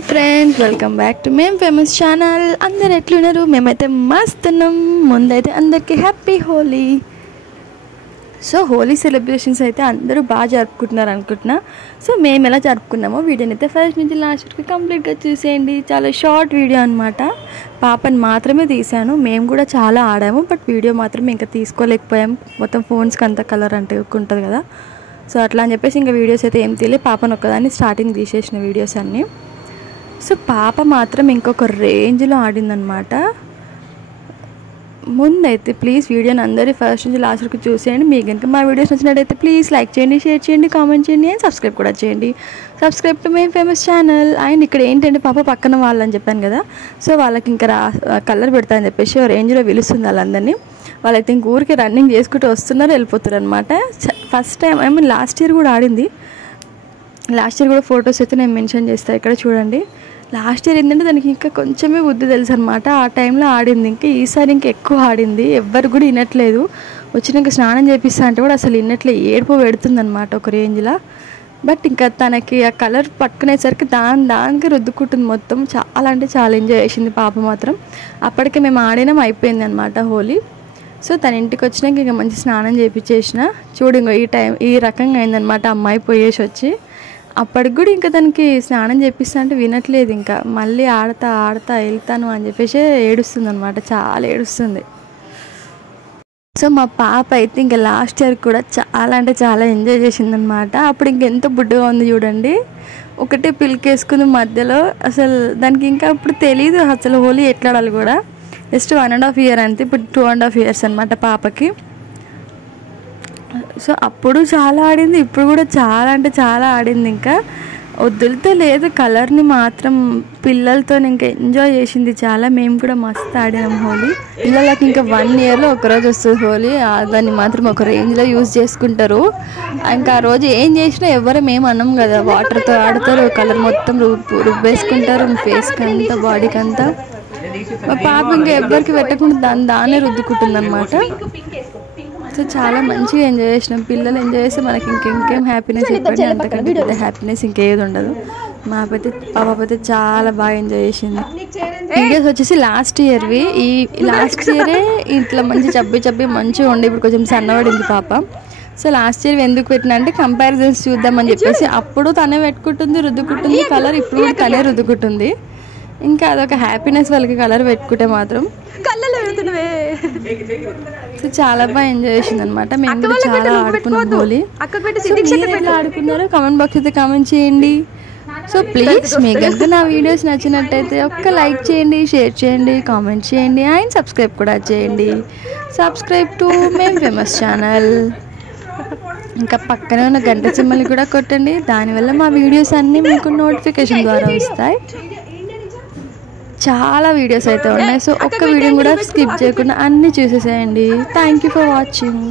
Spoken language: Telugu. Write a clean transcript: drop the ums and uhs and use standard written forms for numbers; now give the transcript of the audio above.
Hi friends, welcome back to Mem Famous channel. అందరు ఎట్లున్నారు? మేమైతే మస్త్ ఉన్నాం. ముందైతే అందరికీ happy Holi. So Holi celebrations అయితే అందరూ బాగా జరుపుకుంటున్నారు అనుకుంటున్నా. సో మేము ఎలా జరుపుకున్నామో వీడియోని అయితే ఫస్ట్ నుంచి లాస్ట్ వరకు కంప్లీట్గా చూసేయండి. చాలా షార్ట్ వీడియో అనమాట. పాపని మాత్రమే తీసాను. మేము కూడా చాలా ఆడాము, బట్ వీడియో మాత్రం ఇంకా తీసుకోలేకపోయాం. మొత్తం ఫోన్స్కి అంత కలర్ అంటుకుంటుంది కదా. సో అట్లా అని చెప్పేసి ఇంకా వీడియోస్ అయితే ఏం తెలియదు. పాపను ఒక్కదాన్ని స్టార్టింగ్ తీసేసిన వీడియోస్ అన్నీ. సో పాప మాత్రం ఇంకొక రేంజ్లో ఆడిందనమాట. ముందైతే ప్లీజ్ వీడియోని అందరూ ఫస్ట్ నుంచి లాస్ట్ వరకు చూసేయండి. మీకు కనుక మా వీడియోస్ నచ్చినట్టయితే ప్లీజ్ లైక్ చేయండి, షేర్ చేయండి, కామెంట్ చేయండి అండ్ సబ్స్క్రైబ్ కూడా చేయండి. Subscribe to Mem Famous channel. And ఇక్కడ ఏంటంటే పాప పక్కన వాళ్ళని చెప్పాను కదా. సో వాళ్ళకి ఇంకా కలర్ పెడతానని చెప్పేసి ఓ రేంజ్లో పిలుస్తుంది వాళ్ళందరినీ. వాళ్ళైతే ఇంక ఊరికి రన్నింగ్ చేసుకుంటూ వస్తున్నారు, వెళ్ళిపోతారు అనమాట. ఫస్ట్ టైం లాస్ట్ ఇయర్ కూడా ఆడింది. లాస్ట్ ఇయర్ కూడా ఫొటోస్ అయితే నేను మెన్షన్ చేస్తాను ఇక్కడ చూడండి. లాస్ట్ ఇయర్ ఏంటంటే దానికి ఇంకా కొంచెమే బుద్ధి తెలుసు అనమాట. ఆ టైంలో ఆడింది. ఇంకా ఈసారి ఇంకా ఎక్కువ ఆడింది. ఎవ్వరు కూడా వినట్లేదు. వచ్చినాక స్నానం చేపిస్తా అంటే కూడా అసలు వినట్లే, ఏడుపు పెడుతుంది అనమాట ఒక రేంజ్లో. బట్ ఇంకా తనకి ఆ కలర్ పట్టుకునేసరికి దానికి రుద్దుకుంటుంది మొత్తం. చాలా అంటే చాలా ఎంజాయ్ చేసింది పాప మాత్రం. అప్పటికే మేము ఆడినాం, అయిపోయింది అనమాట హోలీ. సో తన ఇంటికి వచ్చినాక ఇంకా మంచి స్నానం చేయించేసిన. చూడండి ఈ రకంగా అయిందనమాట. అమ్మాయి పోయేసి వచ్చి అప్పటికి కూడా ఇంకా తనకి స్నానం చేపిస్తా అంటే వినట్లేదు. ఇంకా మళ్ళీ ఆడతా వెళ్తాను అని చెప్పేసి ఏడుస్తుంది అనమాట. చాలా ఏడుస్తుంది. సో మా పాప అయితే ఇంకా లాస్ట్ ఇయర్ కూడా చాలా అంటే చాలా ఎంజాయ్ చేసిందనమాట. అప్పుడు ఇంకెంత బుడ్డగా ఉంది చూడండి. ఒకటే పిలికేసుకుంది మధ్యలో. అసలు దానికి ఇంకా అప్పుడు తెలీదు అసలు హోలీ ఎట్లా ఆడాలి కూడా. జస్ట్ 1.5 years అంతే. ఇప్పుడు 2.5 years అనమాట పాపకి. సో అప్పుడు చాలా ఆడింది, ఇప్పుడు కూడా చాలా అంటే చాలా ఆడింది. ఇంకా వదులుతో లేదు కలర్ని మాత్రం. పిల్లలతో ఇంకా ఎంజాయ్ చేసింది చాలా. మేము కూడా మస్తు ఆడినాం హోలీ. పిల్లలకి ఇంకా 1 yearలో ఒకరోజు వస్తుంది హోలీ. దాన్ని మాత్రం ఒక రేంజ్లో యూజ్ చేసుకుంటారు. ఇంకా ఆ రోజు ఏం చేసినా ఎవరు మేము అన్నాం కదా. వాటర్తో ఆడతారు, కలర్ మొత్తం రుబ్బేసుకుంటారు ఫేస్కి అంతా, బాడీకి అంతా. మా పాప ఇంకా ఎవరికి పెట్టకుండా దాన్నే రుద్దుకుంటుంది అనమాట. సో చాలా మంచిగా ఎంజాయ్ చేసినాం. పిల్లలు ఎంజాయ్ చేస్తే మనకి ఇంకేం హ్యాపీనెస్ చెప్పండి. అంతకంటే పెద్ద హ్యాపీనెస్ ఇంకేది ఉండదు. మా పాప అయితే చాలా బాగా ఎంజాయ్ చేసింది. వీడియోస్ వచ్చేసి లాస్ట్ ఇయర్వి. ఈ లాస్ట్ ఇయరే ఇట్లా మంచి చబ్బి మంచిగా ఉండే. ఇప్పుడు కొంచెం సన్నబడింది పాప. సో లాస్ట్ ఇయర్ ఎందుకు పెట్టినా అంటే కంపారిజన్స్ చూద్దామని చెప్పేసి. అప్పుడు తనే పెట్టుకుంటుంది, రుద్దుకుంటుంది కలర్. ఇప్పుడు కూడా తనే రుద్దుకుంటుంది. ఇంకా అదొక హ్యాపీనెస్ వాళ్ళకి కలర్ పెట్టుకుంటే మాత్రం. సో చాలా బాగా ఎంజాయ్ చేసింది అనమాట. మేము కూడా చాలా ఆడుకున్నాం హోలీ. ఎట్లా ఆడుకున్నారో కామెంట్ బాక్స్ అయితే కామెంట్ చేయండి. సో ప్లీజ్ మీకు కనుక నా వీడియోస్ నచ్చినట్టయితే ఒక్క లైక్ చేయండి, షేర్ చేయండి, కామెంట్ చేయండి అండ్ సబ్స్క్రైబ్ కూడా చేయండి. Subscribe to Mem Famous channel. ఇంకా పక్కనే ఉన్న గంట సింబల్ని కూడా కొట్టండి. దానివల్ల మా వీడియోస్ అన్నీ మీకు నోటిఫికేషన్ ద్వారా వస్తాయి. చాలా వీడియోస్ అయితే ఉన్నాయి. సో ఒక్క వీడియో కూడా స్కిప్ చేయకుండా అన్నీ చూసేసేయండి. Thank you for watching.